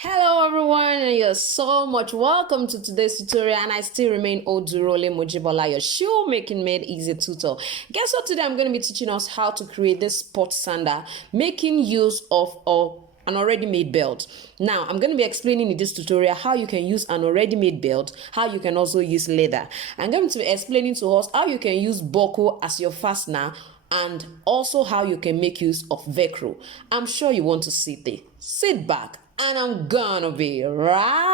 Hello everyone, and you're so much welcome to today's tutorial. And I still remain Odurole Mojibola, your shoemaking made easy tutor. Guess what? Today I'm going to be teaching us how to create this sport sandal, making use of an already made belt. Now I'm going to be explaining in this tutorial how you can use an already made belt, how you can also use leather. I'm going to be explaining to us how you can use buckle as your fastener, and also how you can make use of velcro. I'm sure you want to sit there. Sit back, and I'm gonna be right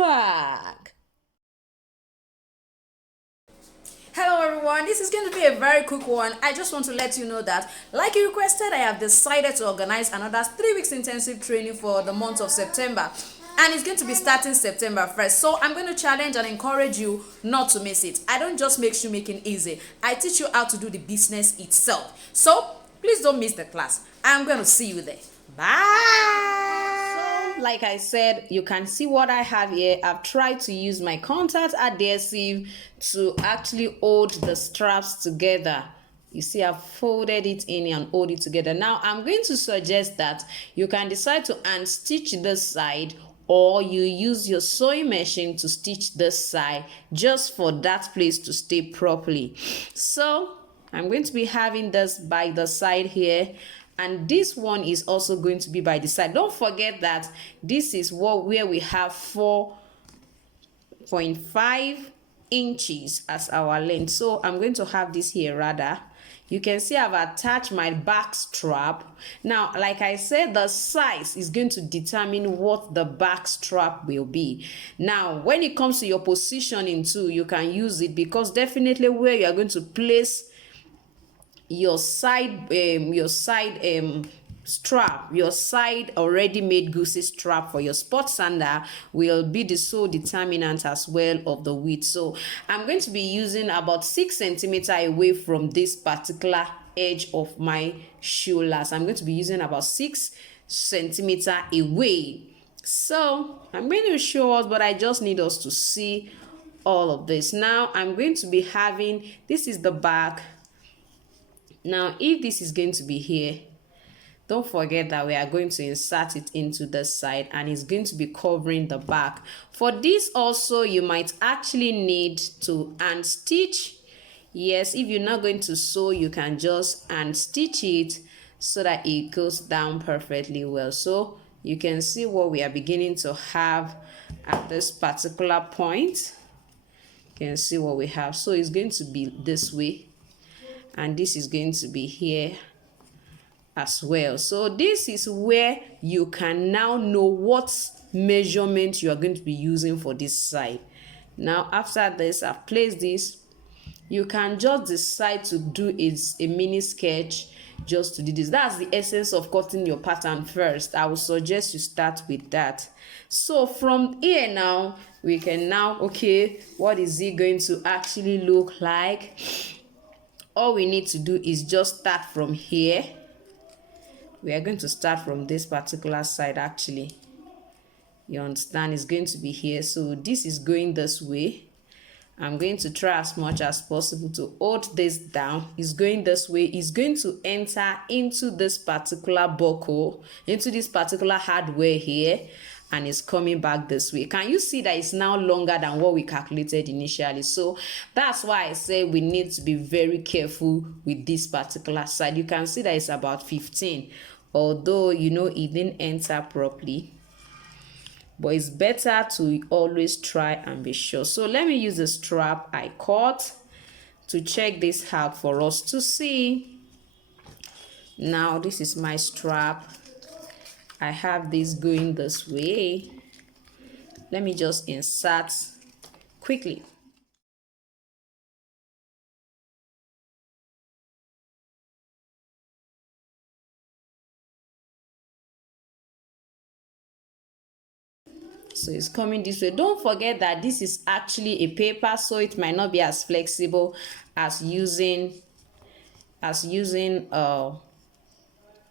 back. Hello everyone, this is going to be a very quick one. I just want to let you know that, like you requested, I have decided to organize another 3 weeks intensive training for the month of September, and it's going to be starting September 1st. So I'm going to challenge and encourage you not to miss it. I don't just make shoemaking easy, I teach you how to do the business itself. So please don't miss the class. I'm going to see you there. Bye. So, like I said, you can see what I have here. I've tried to use my contact adhesive to actually hold the straps together. You see, I've folded it in and hold it together. Now I'm going to suggest that you can decide to unstitch this side, or you use your sewing machine to stitch this side just for that place to stay properly. So I'm going to be having this by the side here, and this one is also going to be by the side. Don't forget that this is where we have 4.5 inches as our length. So I'm going to have this here rather. You can see I've attached my back strap. Now, like I said, the size is going to determine what the back strap will be. Now, when it comes to your positioning too, you can use it, because definitely where you are going to place your side strap, your side already made Gucci strap for your sport sandal will be the sole determinant as well of the width. So I'm going to be using about 6 centimeters away from this particular edge of my shoulders. I'm going to be using about 6 centimeters away. So I'm going to show us, but I just need us to see all of this. Now I'm going to be having, this is the back. Now if this is going to be here, don't forget that we are going to insert it into the side, and it's going to be covering the back. For this also, you might actually need to unstitch. Yes, if you're not going to sew, you can just unstitch it so that it goes down perfectly well. So you can see what we are beginning to have at this particular point. You can see what we have. So it's going to be this way, and this is going to be here as well. So this is where you can now know what measurement you are going to be using for this side. Now after this, I've placed this. You can just decide to do a mini sketch just to do this. That's the essence of cutting your pattern first. I would suggest you start with that. So from here now, we can now, okay, what is it going to actually look like? All we need to do is just start from here. We are going to start from this particular side actually. You understand? It's going to be here. So this is going this way. I'm going to try as much as possible to hold this down. It's going this way. It's going to enter into this particular buckle, into this particular hardware here, and it's coming back this way. Can you see that it's now longer than what we calculated initially? So that's why I say we need to be very careful with this particular side. You can see that it's about 15, although you know it didn't enter properly, but it's better to always try and be sure. So let me use the strap I cut to check this out for us to see. Now this is my strap. I have this going this way. Let me just insert quickly. So it's coming this way. Don't forget that this is actually a paper, so it might not be as flexible as using a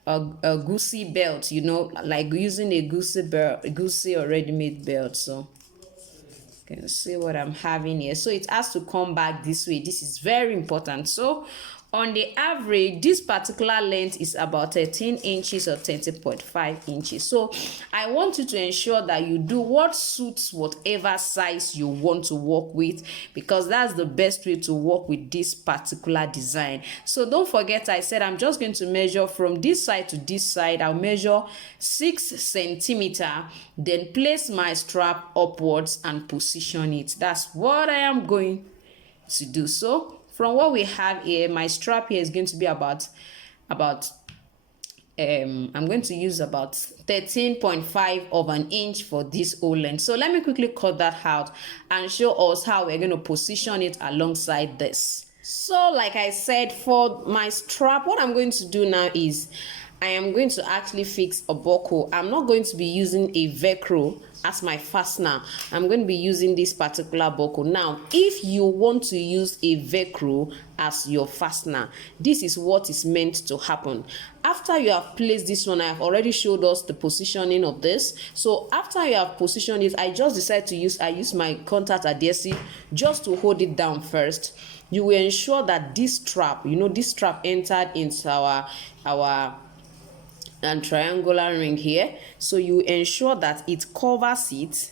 Gucci belt, you know, like using a Gucci already made belt. So you can see what I'm having here. So it has to come back this way. This is very important. So On the average, this particular length is about 13 inches or 13.5 inches. So I want you to ensure that you do what suits whatever size you want to work with, because that's the best way to work with this particular design. So don't forget, I said I'm just going to measure from this side to this side. I'll measure 6 centimeters, then place my strap upwards and position it. That's what I am going to do. So from what we have here, my strap here is going to be about I'm going to use about 13.5 of an inch for this whole length. So let me quickly cut that out and show us how we're going to position it alongside this. So like I said, for my strap, what I'm going to do now is I am going to actually fix a buckle. I'm not going to be using a velcro as my fastener. I'm going to be using this particular buckle. Now, if you want to use a velcro as your fastener, this is what is meant to happen. After you have placed this one, I have already showed us the positioning of this. So after you have positioned it, I just decided to use my contact adhesive just to hold it down first. You will ensure that this strap, this strap entered into our and triangular ring here. So you ensure that it covers it.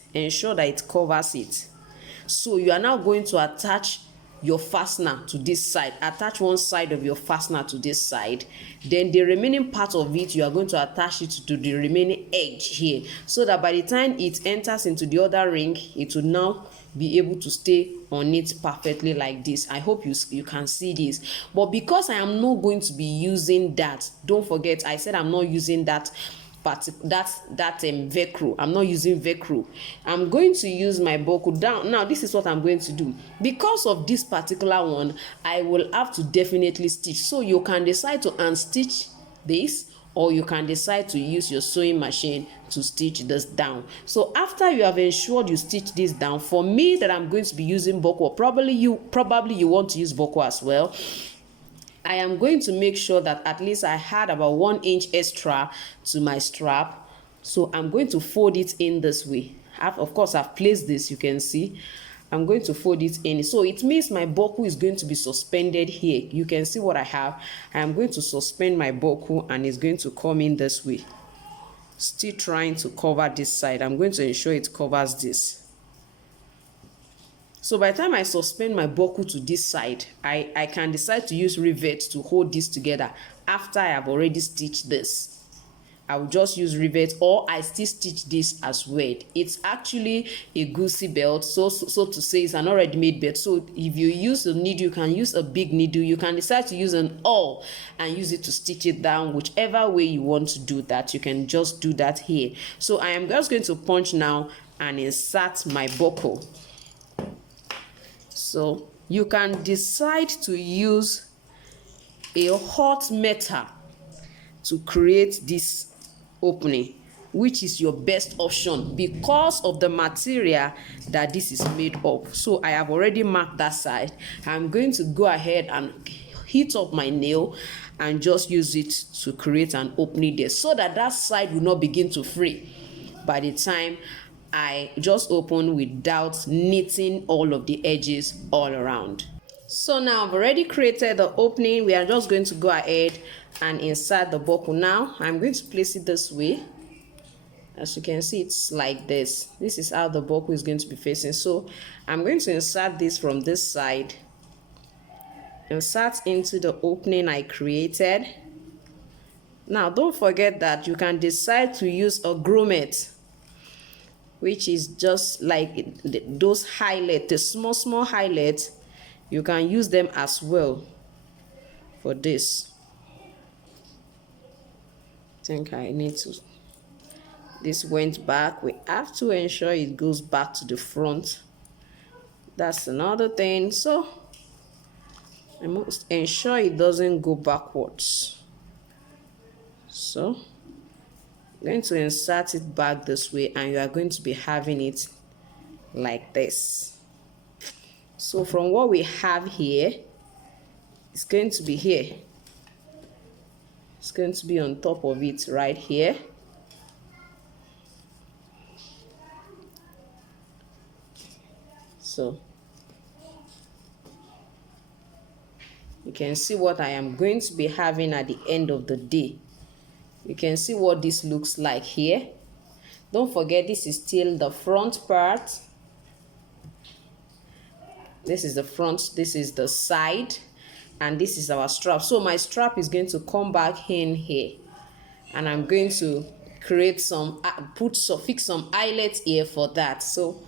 So you are now going to attach your fastener to this side. Attach one side of your fastener to this side, then the remaining part of it you are going to attach it to the remaining edge here, so that by the time it enters into the other ring, it will now be able to stay on it perfectly like this. I hope you can see this. But because I am not going to be using that, don't forget I said I'm not using that velcro. I'm not using velcro. I'm going to use my buckle down. Now this is what I'm going to do. Because of this particular one, I will have to definitely stitch. So you can decide to unstitch this, or you can decide to use your sewing machine to stitch this down. So after you have ensured you stitch this down, for me that I'm going to be using buckle, probably you want to use buckle as well, I am going to make sure that at least I had about 1 inch extra to my strap. So I'm going to fold it in this way. Of course, I've placed this, you can see. I'm going to fold it in. So it means my buckle is going to be suspended here. You can see what I have. I'm going to suspend my buckle and it's going to come in this way. Still trying to cover this side. I'm going to ensure it covers this. So by the time I suspend my buckle to this side, I can decide to use rivet to hold this together after I have already stitched this. I will just use rivet, or I still stitch this as well. It's actually a Gucci belt, so to say, it's an already made belt. So if you use a needle, you can use a big needle. You can decide to use an awl and use it to stitch it down. Whichever way you want to do that, you can just do that here. So I am just going to punch now and insert my buckle. So you can decide to use a hot metal to create this opening, which is your best option because of the material that this is made of. So I have already marked that side. I'm going to go ahead and heat up my nail and just use it to create an opening there, so that that side will not begin to fray by the time I just open without knitting all of the edges all around. So now I've already created the opening. We are just going to go ahead and insert the buckle. Now I'm going to place it this way. As you can see, it's like this. This is how the buckle is going to be facing. So I'm going to insert this from this side, insert into the opening I created. Now don't forget that you can decide to use a grommet, which is just like those highlights, the small highlights. You can use them as well for this. I think I need to, this went back. We have to ensure it goes back to the front. That's another thing. So I must ensure it doesn't go backwards. So I'm going to insert it back this way, and you are going to be having it like this. So from what we have here, it's going to be here. It's going to be on top of it right here. So you can see what I am going to be having at the end of the day. You can see what this looks like here. Don't forget, this is still the front part. This is the front, this is the side, and this is our strap. So my strap is going to come back in here, and I'm going to create some fix some eyelets here for that. So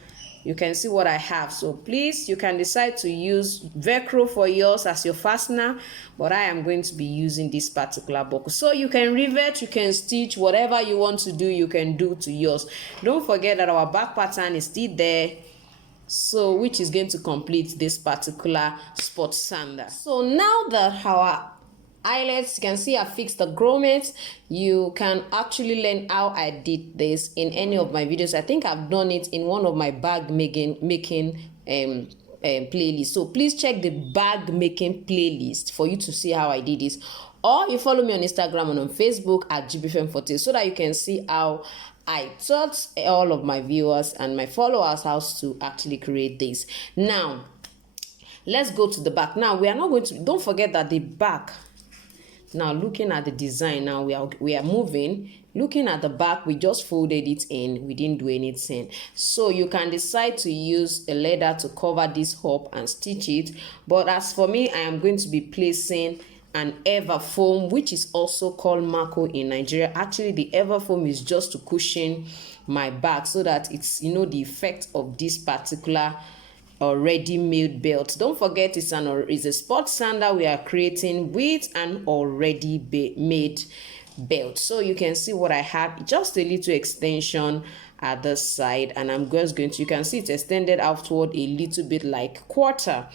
you can see what I have. So please, you can decide to use velcro for yours as your fastener, but I am going to be using this particular buckle. So you can rivet, you can stitch, whatever you want to do, you can do to yours. Don't forget that our back pattern is still there, so which is going to complete this particular sport sandal. So now that our eyelets, you can see I fixed the grommets. You can actually learn how I did this in any of my videos. I think I've done it in one of my bag making playlists. So please check the bag making playlist for you to see how I did this, or you follow me on Instagram and on Facebook at Jibbyfem Forte, so that you can see how I taught all of my viewers and my followers how to actually create this. Now let's go to the back. Now we are not going to, don't forget that the back, now looking at the design, now we are moving, looking at the back, we just folded it in, we didn't do anything. So you can decide to use a leather to cover this up and stitch it, but as for me, I am going to be placing an ever foam, which is also called Mako in Nigeria. Actually, the ever foam is just to cushion my back so that it's, you know, the effect of this particular ready-made belt. Don't forget, it's a sport sandal we are creating with an already made belt. So you can see what I have, just a little extension at the side, and I'm just going to, you can see it's extended outward a little bit, like quarter,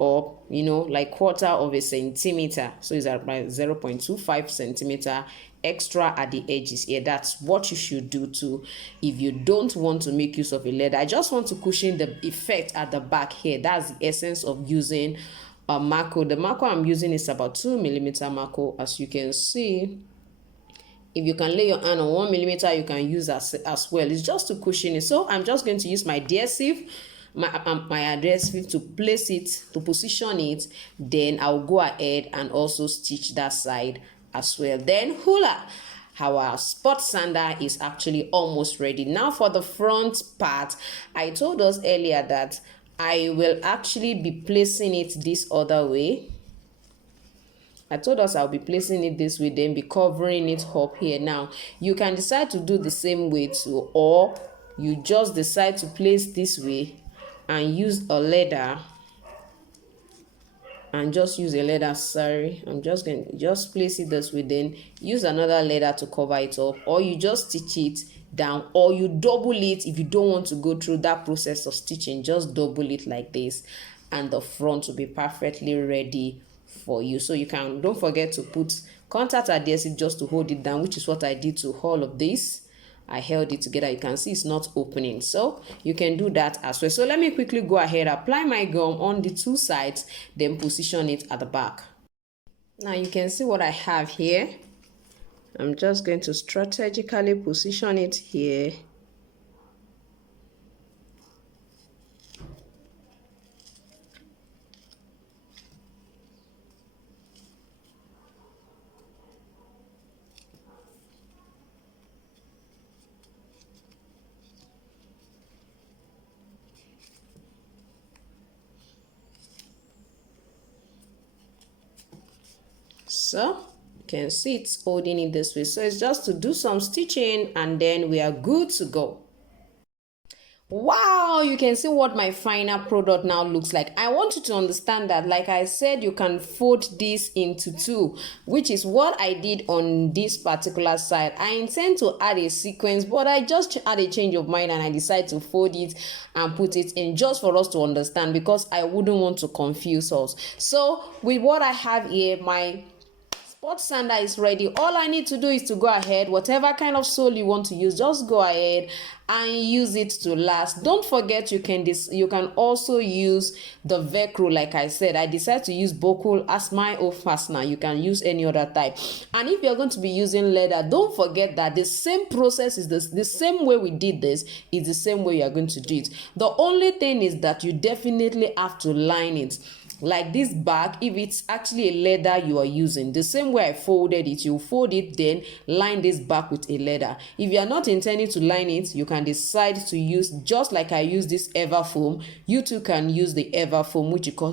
or you know, like quarter of a centimeter. So it's about 0.25 centimeter extra at the edges here. That's what you should do too if you don't want to make use of a leather. I just want to cushion the effect at the back here. That's the essence of using a Mako. The Mako I'm using is about 2mm Mako, as you can see. If you can lay your hand on 1mm, you can use as well. It's just to cushion it. So I'm just going to use my adhesive, my adhesive to place it, to position it. Then I'll go ahead and also stitch that side as well. Then hula, our sport sandal is actually almost ready. Now for the front part, I told us earlier that I will actually be placing it this other way. I told us I'll be placing it this way, then be covering it up here. Now you can decide to do the same way too, or you just decide to place this way and use a leather, and just use a leather. Sorry, I'm just going to just place it this way, then use another leather to cover it up, or you just stitch it down, or you double it. If you don't want to go through that process of stitching, just double it like this, and the front will be perfectly ready for you. So you can, don't forget to put contact adhesive just to hold it down, which is what I did to all of this. I held it together. You can see it's not opening, so you can do that as well. So let me quickly go ahead, apply my gum on the two sides, then position it at the back. Now you can see what I have here. I'm just going to strategically position it here. So you can see it's holding it this way. So it's just to do some stitching and then we are good to go. Wow, you can see what my final product now looks like. I want you to understand that, like I said, you can fold this into two, which is what I did on this particular side. I intend to add a sequence, but I just had a change of mind and I decided to fold it and put it in just for us to understand, because I wouldn't want to confuse us. So with what I have here, my sport sandal is ready. All I need to do is to go ahead, whatever kind of sole you want to use, just go ahead and use it to last. Don't forget, you can also use the velcro. Like I said, I decided to use buckle as my own fastener. You can use any other type. And if you're going to be using leather, don't forget that the same process is the same way we did this is the same way you're going to do it. The only thing is that you definitely have to line it. like this back, if it's actually a leather you are using, the same way I folded it, you fold it, then line this back with a leather. If you are not intending to line it, you can decide to use, just like I use this Everfoam, you too can use the Everfoam,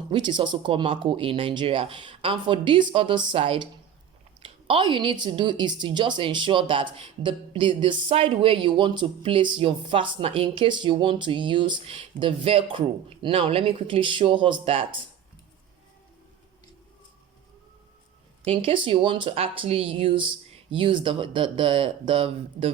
which is also called Mako in Nigeria. And for this other side, all you need to do is to just ensure that the side where you want to place your fastener, in case you want to use the velcro. Now let me quickly show us that. In case you want to actually use the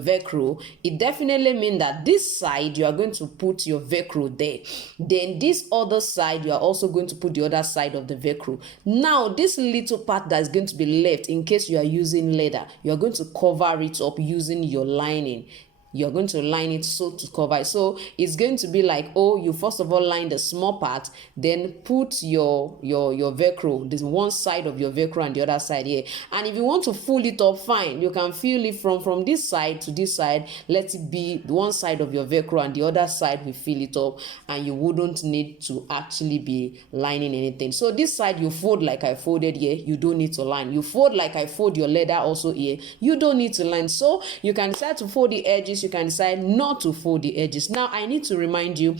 velcro, it definitely means that this side you are going to put your velcro there, then this other side you are also going to put the other side of the velcro. Now this little part that is going to be left, in case you are using leather, you are going to cover it up using your lining. You're going to line it so to cover it. So it's going to be like, oh, you first of all line the small part, then put your velcro, this one side of your velcro and the other side here. And if you want to fold it up, fine, you can feel it from this side to this side. Let it be one side of your velcro and the other side will fill it up, and you wouldn't need to actually be lining anything. So this side you fold like I folded here, you don't need to line. You fold like I fold your leather also here, you don't need to line. So you can decide to fold the edges, you can decide not to fold the edges. Now I need to remind you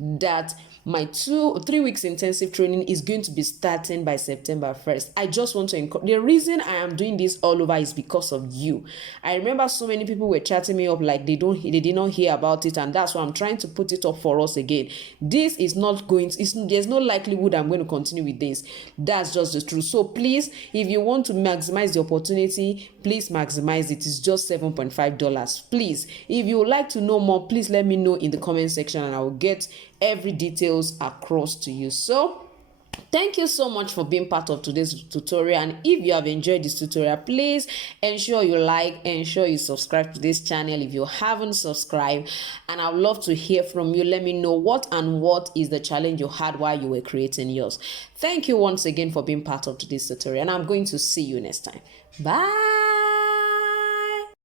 that my 3 weeks intensive training is going to be starting by September 1st. I just want to encourage. The reason I am doing this all over is because of you. I remember so many people were chatting me up like they did not hear about it, and that's why I'm trying to put it up for us again. This is not going to, there's no likelihood I'm going to continue with this. That's just the truth. So please, if you want to maximize the opportunity, please maximize it. It's just $7.5. Please, if you would like to know more, please let me know in the comment section and I will get every details across to you. So thank you so much for being part of today's tutorial, and if you have enjoyed this tutorial, please ensure you like, ensure you subscribe to this channel if you haven't subscribed, and I would love to hear from you. Let me know what is the challenge you had while you were creating yours. Thank you once again for being part of today's tutorial, and I'm going to see you next time. Bye.